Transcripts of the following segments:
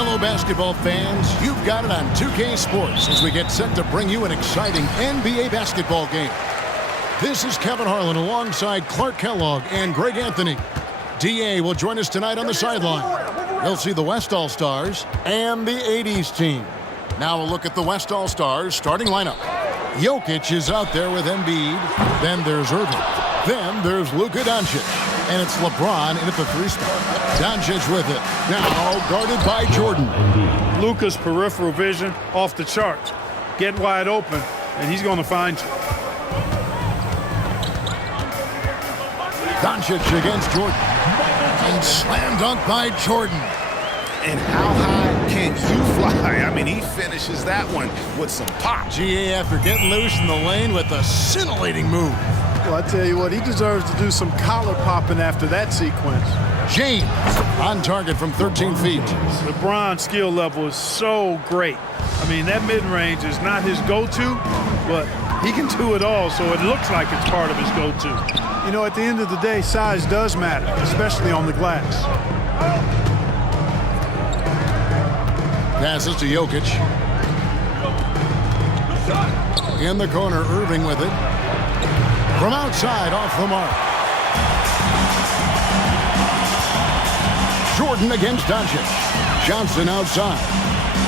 Hello, basketball fans. You've got it on 2K Sports as we get set to bring you an exciting NBA basketball game. This is Kevin Harlan alongside Clark Kellogg and Greg Anthony. DA will join us tonight on the sideline. You'll see the West All-Stars and the 80's team. Now a look at the West All-Stars starting lineup. Jokic is out there with Embiid. Then there's Irving. Then there's Luka Doncic. And it's LeBron in at the 3 spot. Doncic with it. Now guarded by Jordan. Luka's peripheral vision off the charts. Get wide open, and he's going to find you. Doncic against Jordan. And slam dunk by Jordan. And how high can you fly? I mean, he finishes that one with some pop. GA after getting loose in the lane with a scintillating move. Well, I tell you what, he deserves to do some collar popping after that sequence. James on target from 13 feet. LeBron's skill level is so great. I mean, that mid-range is not his go-to, but he can do it all, so it looks like it's part of his go-to. You know, at the end of the day, size does matter, especially on the glass. Passes to Jokic. In the corner, Irving with it. From outside, off the mark. Jordan against Doncic. Johnson outside.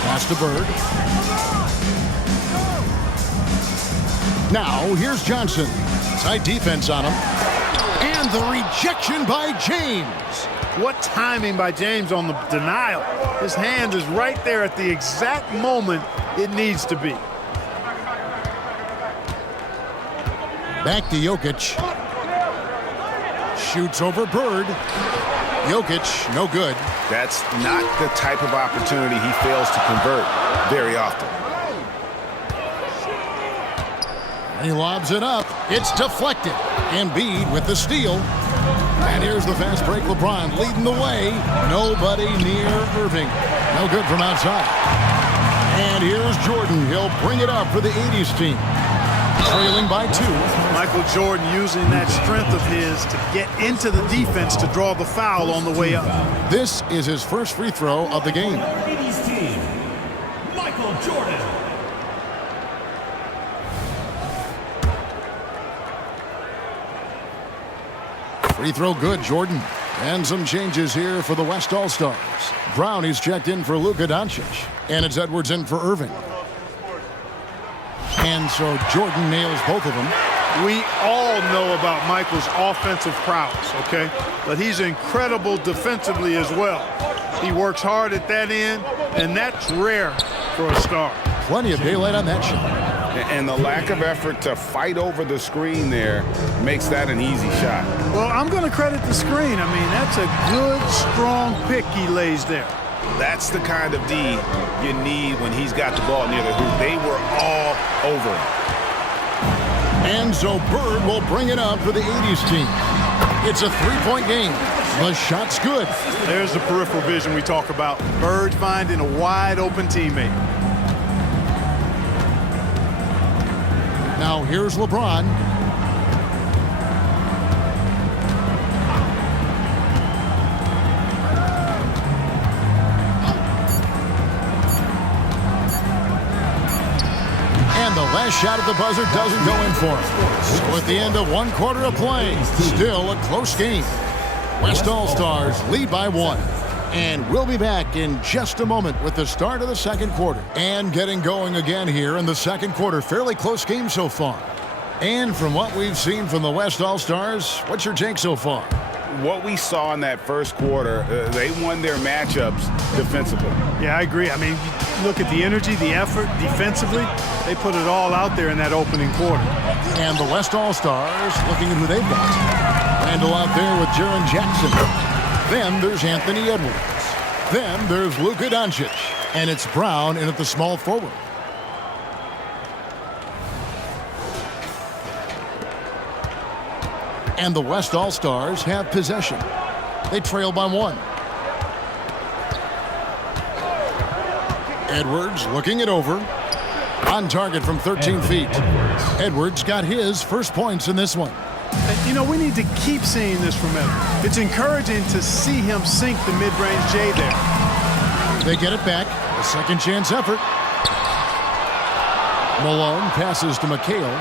Pass to Bird. Now, here's Johnson. Tight defense on him. And the rejection by James. What timing by James on the denial. His hand is right there at the exact moment it needs to be. Back to Jokic. Shoots over Bird. Jokic, no good. That's not the type of opportunity he fails to convert very often. And he lobs it up. It's deflected. Embiid with the steal. And here's the fast break. LeBron leading the way. Nobody near Irving. No good from outside. And here's Jordan. He'll bring it up for the 80's team. Trailing by 2. Michael Jordan using that strength of his to get into the defense to draw the foul on the way up. This is his first free throw of the game. 80's team, Michael Jordan. Free throw good, Jordan. And some changes here for the West All-Stars. Brownie's checked in for Luka Doncic. And it's Edwards in for Irving. And so Jordan nails both of them. We all know about Michael's offensive prowess, okay? But he's incredible defensively as well. He works hard at that end, and that's rare for a star. Plenty of daylight on that shot. And the lack of effort to fight over the screen there makes that an easy shot. Well, I'm going to credit the screen. I mean, that's a good, strong pick he lays there. That's the kind of D you need when he's got the ball near the hoop. They were all over him. And so Bird will bring it up for the 80's team. It's a 3-point game. The shot's good. There's the peripheral vision we talk about. Bird finding a wide-open teammate. Now here's LeBron. And the last shot at the buzzer doesn't go in for him. So at the end of 1 quarter of play, still a close game. West All-Stars lead by 1. And we'll be back in just a moment with the start of the second quarter. And getting going again here in the second quarter. Fairly close game so far. And from what we've seen from the West All-Stars, what's your take so far? What we saw in that first quarter, they won their matchups defensively. Yeah, I agree. I mean, you look at the energy, the effort defensively. They put it all out there in that opening quarter. And the West All-Stars looking at who they've got. Randall out there with Jaren Jackson. Then there's Anthony Edwards. Then there's Luka Doncic. And it's Brown in at the small forward. And the West All-Stars have possession. They trail by 1. Edwards looking it over. On target from 13 feet. Edwards got his first points in this one. You know, we need to keep seeing this from him. It's encouraging to see him sink the mid-range J there. They get it back. A second chance effort. Malone passes to McHale.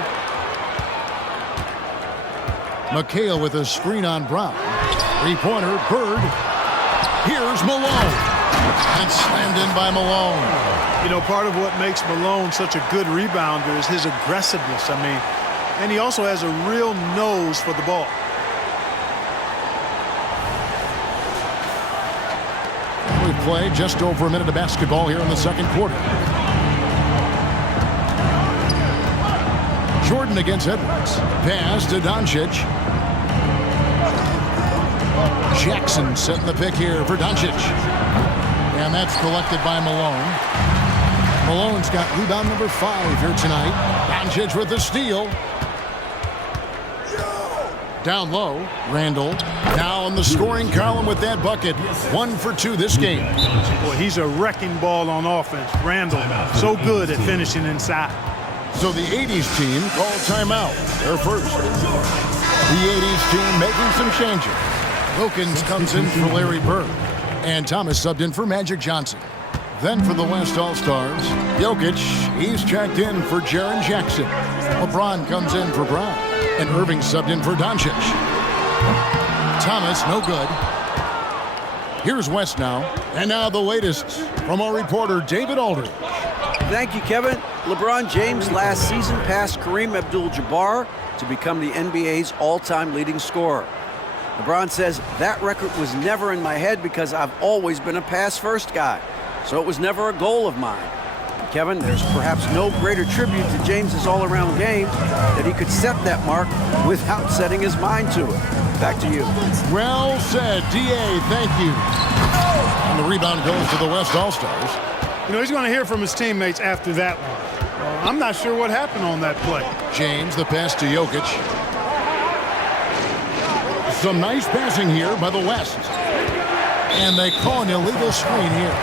McHale with a screen on Brown. Three-pointer, Bird. Here's Malone. And slammed in by Malone. You know, part of what makes Malone such a good rebounder is his aggressiveness. I mean, and he also has a real nose for the ball. We play just over a minute of basketball here in the second quarter. Jordan against Edwards. Pass to Doncic. Jackson setting the pick here for Doncic. And that's collected by Malone. Malone's got rebound number 5 here tonight. Doncic with the steal. Down low, Randall. Now in the scoring column with that bucket. 1 for 2 this game. Boy, he's a wrecking ball on offense. Randall, so good at finishing inside. So the 80's team called timeout. They're first. The 80's team making some changes. Wilkins comes in for Larry Bird. And Thomas subbed in for Magic Johnson. Then for the West All-Stars, Jokic, he's checked in for Jaren Jackson. LeBron comes in for Brown. And Irving subbed in for Doncic. Thomas, no good. Here's West now. And now the latest from our reporter, David Aldridge. Thank you, Kevin. LeBron James last season passed Kareem Abdul-Jabbar to become the NBA's all-time leading scorer. LeBron says, that record was never in my head because I've always been a pass-first guy, so it was never a goal of mine. And Kevin, there's perhaps no greater tribute to James's all-around game that he could set that mark without setting his mind to it. Back to you. Well said, D.A., thank you. And the rebound goes to the West All-Stars. You know, he's going to hear from his teammates after that one. I'm not sure what happened on that play. James, the pass to Jokic. Some nice passing here by the West. And they call an illegal screen here.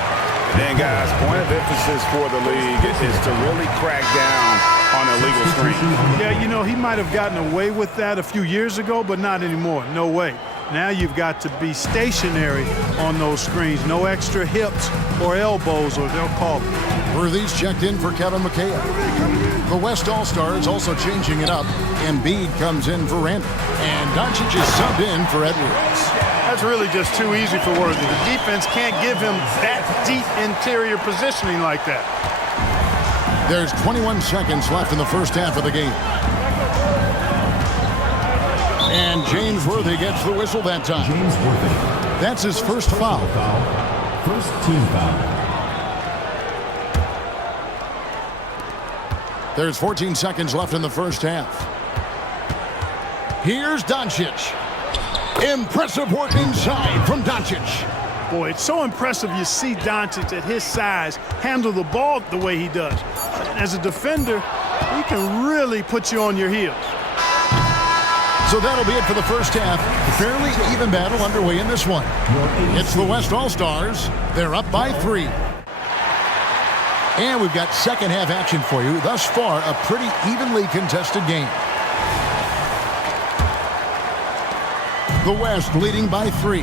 And guys, point of emphasis for the league is to really crack down on illegal screen. Yeah, you know, he might have gotten away with that a few years ago, but not anymore. No way. Now you've got to be stationary on those screens. No extra hips or elbows, or they'll call it. Worthy's checked in for Kevin McHale. The West All-Stars also changing it up. Embiid comes in for Randall. And Doncic is subbed in for Edwards. That's really just too easy for Worthy. The defense can't give him that deep interior positioning like that. There's 21 seconds left in the first half of the game. And James Worthy gets the whistle that time. James Worthy. That's his first foul. First team foul. There's 14 seconds left in the first half. Here's Doncic. Impressive work inside from Doncic. Boy, it's so impressive you see Doncic at his size handle the ball the way he does. As a defender, he can really put you on your heels. So that'll be it for the first half. Fairly even battle underway in this one. It's the West All-Stars. They're up by 3. And we've got second half action for you. Thus far, a pretty evenly contested game. The West leading by 3.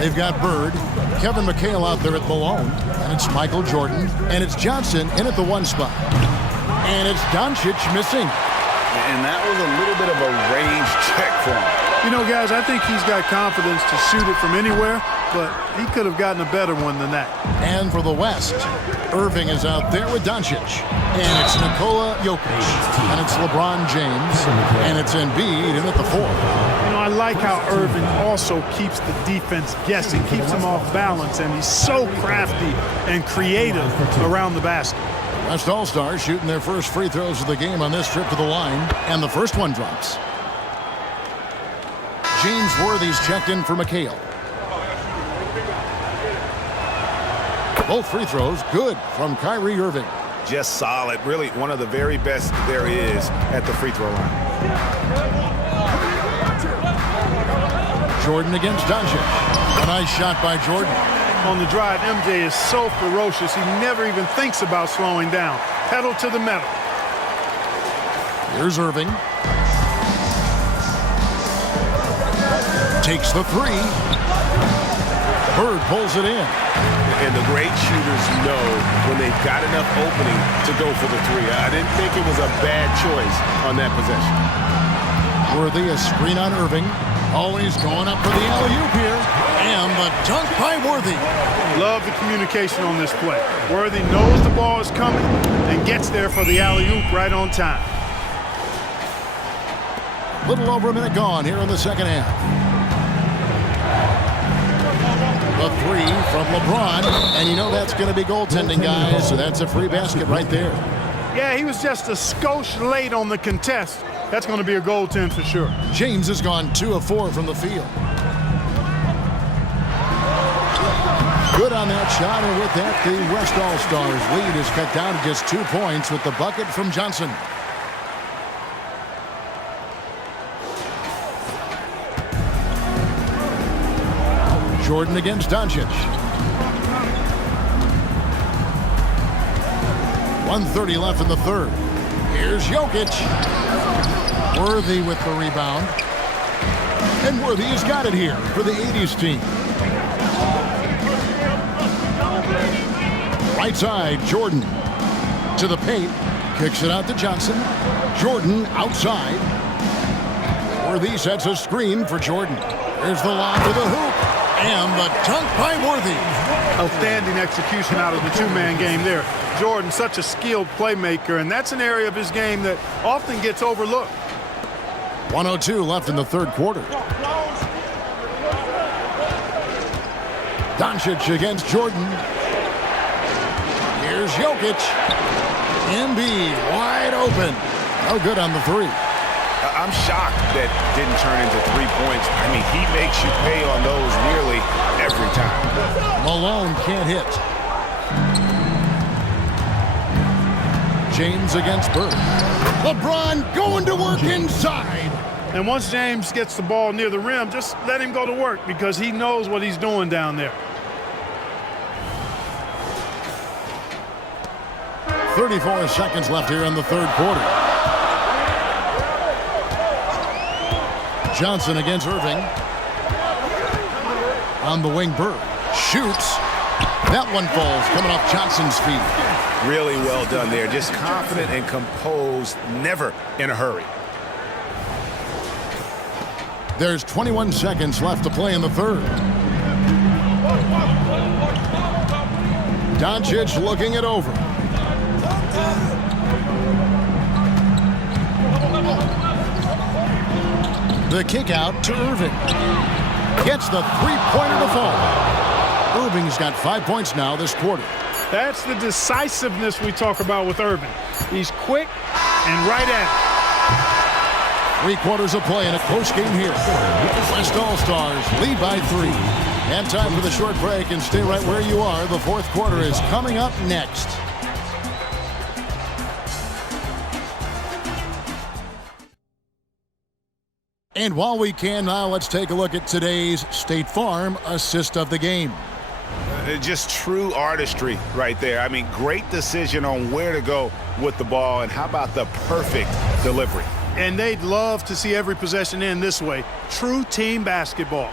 They've got Bird, Kevin McHale out there at Malone, and it's Michael Jordan, and it's Johnson in at the 1 spot. And it's Doncic missing. And that was a little bit of a range check for him. You know, guys, I think he's got confidence to shoot it from anywhere, but he could have gotten a better one than that. And for the West, Irving is out there with Doncic. And it's Nikola Jokic. And it's LeBron James. And it's Embiid in at the 4. You know, I like how Irving also keeps the defense guessing, keeps them off balance, and he's so crafty and creative around the basket. West All-Stars shooting their first free throws of the game on this trip to the line. And the first one drops. James Worthy's checked in for McHale. Both free throws good from Kyrie Irving. Just solid. Really one of the very best there is at the free throw line. Jordan against Doncic. A nice shot by Jordan. On the drive, MJ is so ferocious, he never even thinks about slowing down. Pedal to the metal. Here's Irving. Takes the 3. Bird pulls it in. And the great shooters know when they've got enough opening to go for the three. I didn't think it was a bad choice on that possession. Worthy, a screen on Irving. Always going up for the alley-oop here. And the dunk by Worthy. Love the communication on this play. Worthy knows the ball is coming and gets there for the alley-oop right on time. Little over a minute gone here in the second half. The three from LeBron. And you know that's going to be goaltending, guys. So that's a free basket right there. Yeah, he was just a skosh late on the contest. That's going to be a goaltend for sure. James has gone 2 of 4 from the field. Good on that shot, and with that, the West All-Stars lead is cut down to just 2 points with the bucket from Johnson. Jordan against Doncic. 1:30 left in the third. Here's Jokic. Worthy with the rebound. And Worthy has got it here for the 80's team. Right side, Jordan to the paint. Kicks it out to Johnson. Jordan outside. Worthy sets a screen for Jordan. Here's the lob to the hoop. And the dunk by Worthy. Outstanding execution out of the two-man game there. Jordan, such a skilled playmaker, and that's an area of his game that often gets overlooked. 1:02 left in the third quarter. Doncic against Jordan. Here's Jokic. Embiid wide open. No good on the three. I'm shocked that didn't turn into 3 points. I mean, he makes you pay on those nearly every time. Malone can't hit. James against Bird. LeBron going to work inside. And once James gets the ball near the rim, just let him go to work because he knows what he's doing down there. 34 seconds left here in the third quarter. Johnson against Irving. On the wing, Bird shoots. That one falls, coming off Johnson's feet. Really well done there. Just confident and composed, never in a hurry. There's 21 seconds left to play in the third. Doncic looking it over. The kick out to Irving. Gets the three-pointer to fall. Irving's got 5 points now this quarter. That's the decisiveness we talk about with Irving. He's quick and right at it. 3 quarters of play in a close game here. West All-Stars lead by 3. And time for the short break, and stay right where you are. The fourth quarter is coming up next. And while we can now, let's take a look at today's State Farm assist of the game. Just true artistry right there. I mean, great decision on where to go with the ball, and how about the perfect delivery? And they'd love to see every possession end this way. True team basketball.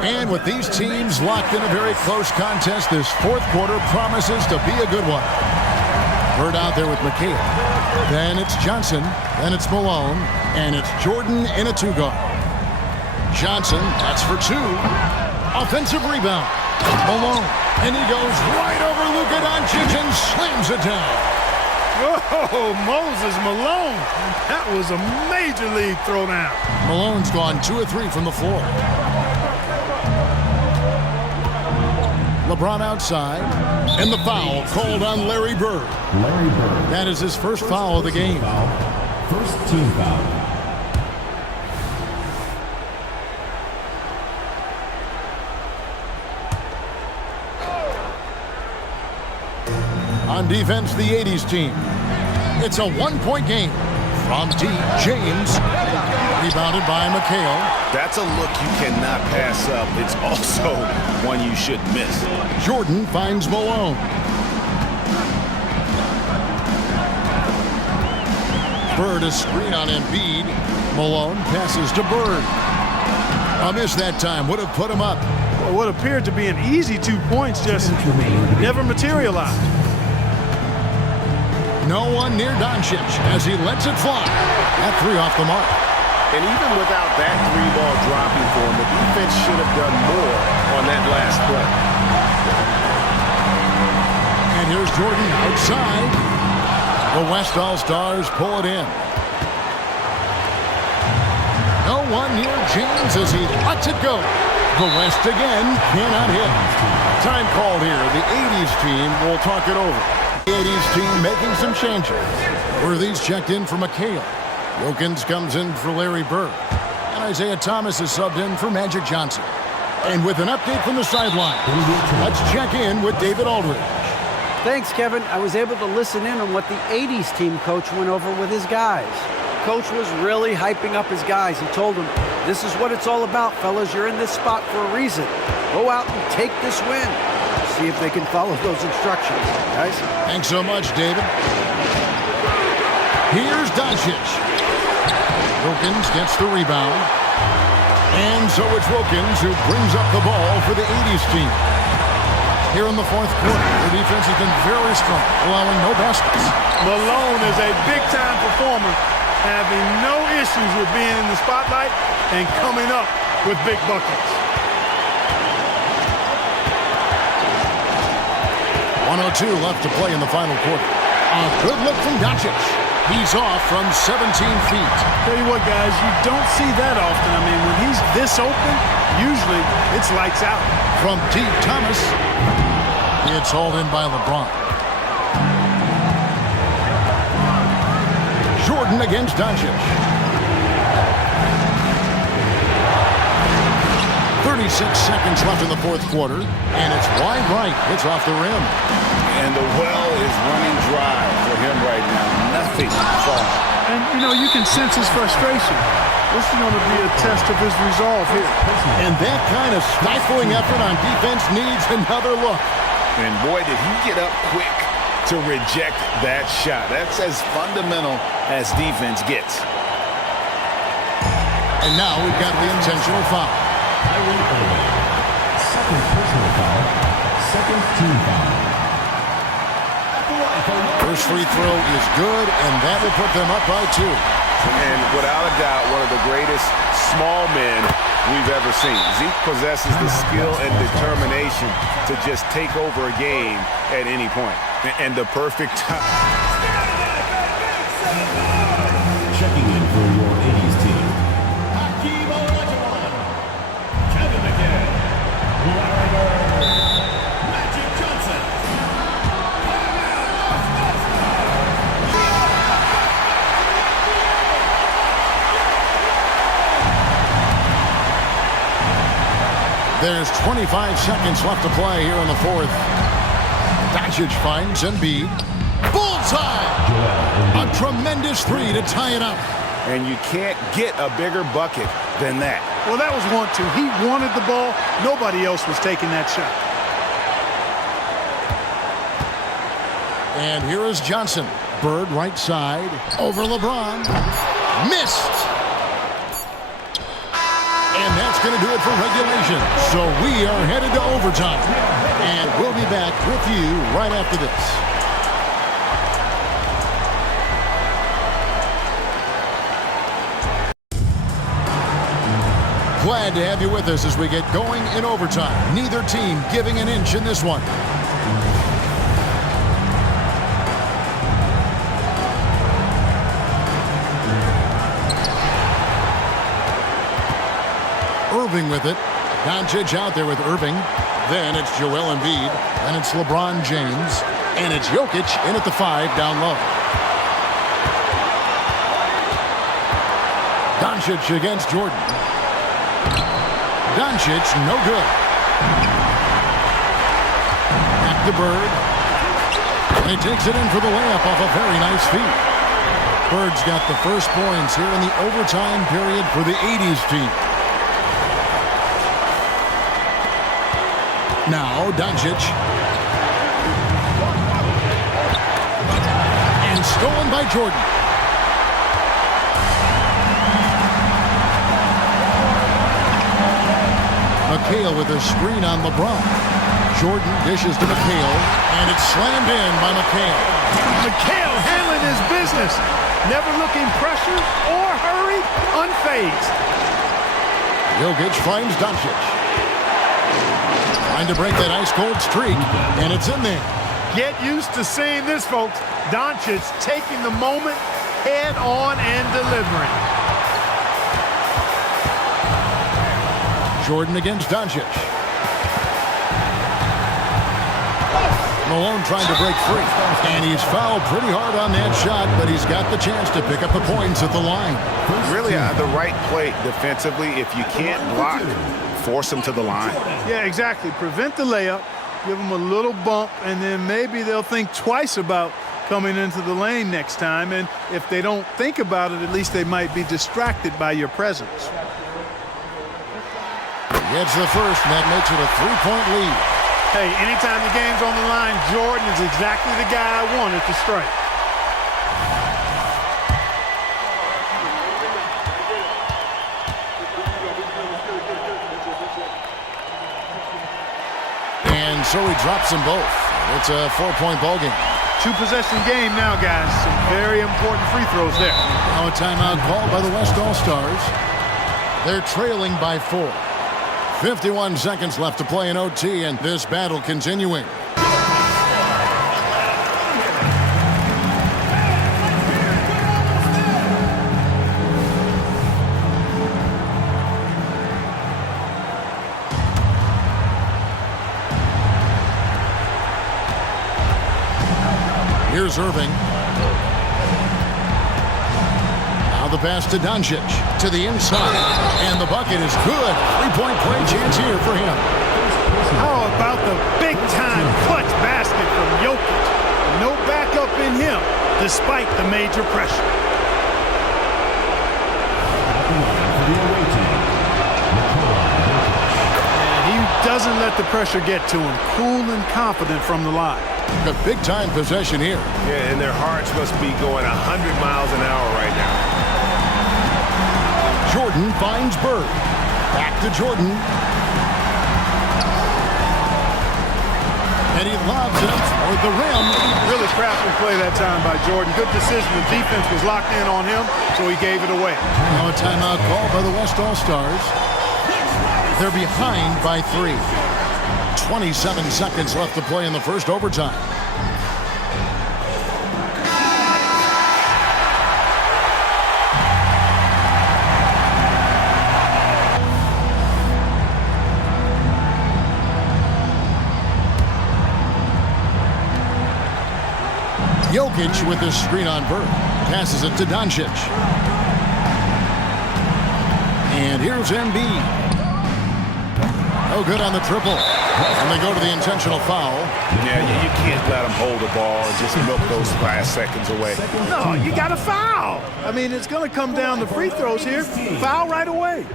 And with these teams locked in a very close contest, this fourth quarter promises to be a good one. Bird out there with McHale. Then it's Johnson. Then it's Malone. And it's Jordan in a two-guard. Johnson, that's for 2. Offensive rebound. Malone. And he goes right over Luka Doncic and slams it down. Whoa, Moses Malone. That was a major league throwdown. Malone's gone 2 of 3 from the floor. LeBron outside. And the foul called on Larry Bird. Larry Bird. That is his first foul of the game. First team foul. On defense, the 80's team. It's a 1-point game. From deep, James. Rebounded by McHale. That's a look you cannot pass up. It's also one you shouldn't miss. Jordan finds Malone. Bird a screen on Embiid. Malone passes to Bird. A miss that time would have put him up. Well, what appeared to be an easy 2 points just never materialized. No one near Doncic as he lets it fly. That three off the mark. And even without that three-ball dropping for him, the defense should have done more on that last play. And here's Jordan outside. The West All-Stars pull it in. No one near James as he lets it go. The West again cannot hit. Time called here. The 80s team will talk it over. The 80s team making some changes. Worthy's checked in for McHale. Wilkins comes in for Larry Bird. And Isaiah Thomas is subbed in for Magic Johnson. And with an update from the sideline, let's check in with David Aldridge. Thanks, Kevin. I was able to listen in on what the 80s team coach went over with his guys. Coach was really hyping up his guys. He told them, this is what it's all about, fellas. You're in this spot for a reason. Go out and take this win. See if they can follow those instructions, guys. Thanks so much, David. Here's Doncic. Wilkins gets the rebound. And so it's Wilkins who brings up the ball for the 80s team. Here in the fourth quarter, the defense has been very strong, allowing no baskets. Malone is a big-time performer, having no issues with being in the spotlight and coming up with big buckets. 1:02 left to play in the final quarter. A good look from Doncic. He's off from 17 feet. Tell you what, guys, you don't see that often. I mean, when he's this open, usually it's lights out. From T. Thomas, it's hauled in by LeBron. Jordan against Doncic. 36 seconds left in the fourth quarter, and it's wide right. It's off the rim. And the well is running dry for him right now. Nothing falling. And, you know, you can sense his frustration. This is going to be a test of his resolve here. And that kind of stifling effort on defense needs another look. And, boy, did he get up quick to reject that shot. That's as fundamental as defense gets. And now we've got the intentional foul. Second personal foul. Second team foul. First free throw is good, and that will put them up by 2. And without a doubt, one of the greatest small men we've ever seen. Zeke possesses the skill and determination to just take over a game at any point. And the perfect time. Checking in for your 80s team. Kevin McHale. Larry Bird. Magic Johnson. There's 25 seconds left to play here in the fourth. Doncic finds Embiid. Bullseye! A tremendous three to tie it up. And you can't get a bigger bucket than that. Well, that was 1-2. He wanted the ball. Nobody else was taking that shot. And here is Johnson. Bird right side. Over LeBron. Missed. And that's going to do it for regulation. So we are headed to overtime. And we'll be back with you right after this. Glad to have you with us as we get going in overtime. Neither team giving an inch in this one. Irving with it. Doncic out there with Irving. Then it's Joel Embiid. Then it's LeBron James. And it's Jokic in at the 5 down low. Doncic against Jordan. Doncic, no good. Back to Bird. And he takes it in for the layup off a very nice feed. Bird's got the first points here in the overtime period for the 80s team. Now, Doncic. And stolen by Jordan. McHale with a screen on LeBron. Jordan dishes to McHale, and it's slammed in by McHale. McHale handling his business. Never looking pressured or hurried, unfazed. Jokic finds Doncic. Trying to break that ice-cold streak, and it's in there. Get used to seeing this, folks. Doncic taking the moment head on and delivering. Jordan against Doncic. Malone trying to break free, and he's fouled pretty hard on that shot, but he's got the chance to pick up the points at the line. Really the right play defensively. If you can't block, force him to the line. Yeah, exactly. Prevent the layup, give them a little bump, and then maybe they'll think twice about coming into the lane next time. And if they don't think about it, at least they might be distracted by your presence. Gets the first, and that makes it a 3-point lead. Hey, anytime the game's on the line, Jordan is exactly the guy I wanted to strike. And so he drops them both. It's a 4-point ball game. 2-possession game now, guys. Some very important free throws there. Now a timeout called by the West All-Stars. They're trailing by 4. 51 seconds left to play in OT, and this battle continuing. Here's Irving. Now the pass to Doncic to the inside, and the bucket is good. 3-point play chance here for him. How about the big-time clutch basket from Jokic? No backup in him, despite the major pressure. And he doesn't let the pressure get to him. Cool and confident from the line. A big-time possession here. Yeah, and their hearts must be going 100 miles an hour right now. Jordan finds Bird. Back to Jordan. And he lobs it toward the rim. Really crafty play that time by Jordan. Good decision. The defense was locked in on him, so he gave it away. Now a timeout call by the West All-Stars. They're behind by 3. 27 seconds left to play in the first overtime. Jokic with this screen on Bird. Passes it to Doncic. And here's Embiid. No good on the triple. And they go to the intentional foul. Yeah, you can't let them hold the ball and just milk those last seconds away. No, you got to foul. I mean, it's going to come down to free throws here. Foul right away.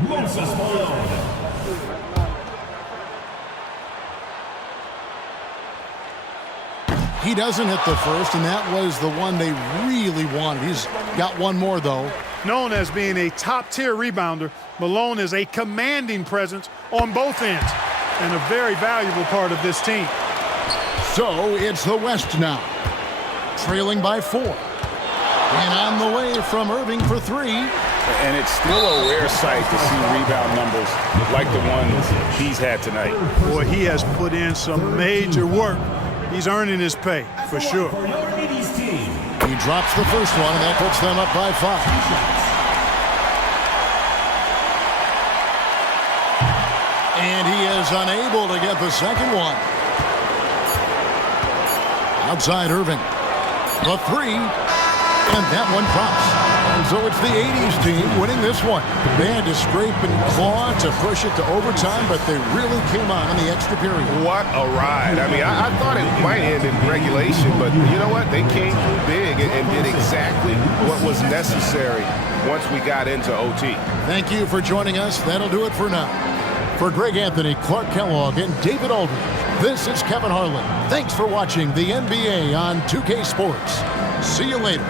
He doesn't hit the first, and that was the one they really wanted. He's got one more, though. Known as being a top-tier rebounder, Malone is a commanding presence on both ends and a very valuable part of this team. So it's the West now, trailing by 4. And on the way from Irving for 3. And it's still a rare sight to see rebound numbers like the ones he's had tonight. Boy, he has put in some major work. He's earning his pay, for sure. He drops the first one, and that puts them up by 5. And he is unable to get the second one. Outside Irving. The 3. And that one drops. And so it's the 80's team winning this one. They had to scrape and claw to push it to overtime, but they really came on in the extra period. What a ride. I mean, I thought it might end in regulation, but you know what? They came through big and did exactly what was necessary once we got into OT. Thank you for joining us. That'll do it for now. For Greg Anthony, Clark Kellogg, and David Aldridge, this is Kevin Harlan. Thanks for watching the NBA on 2K Sports. See you later.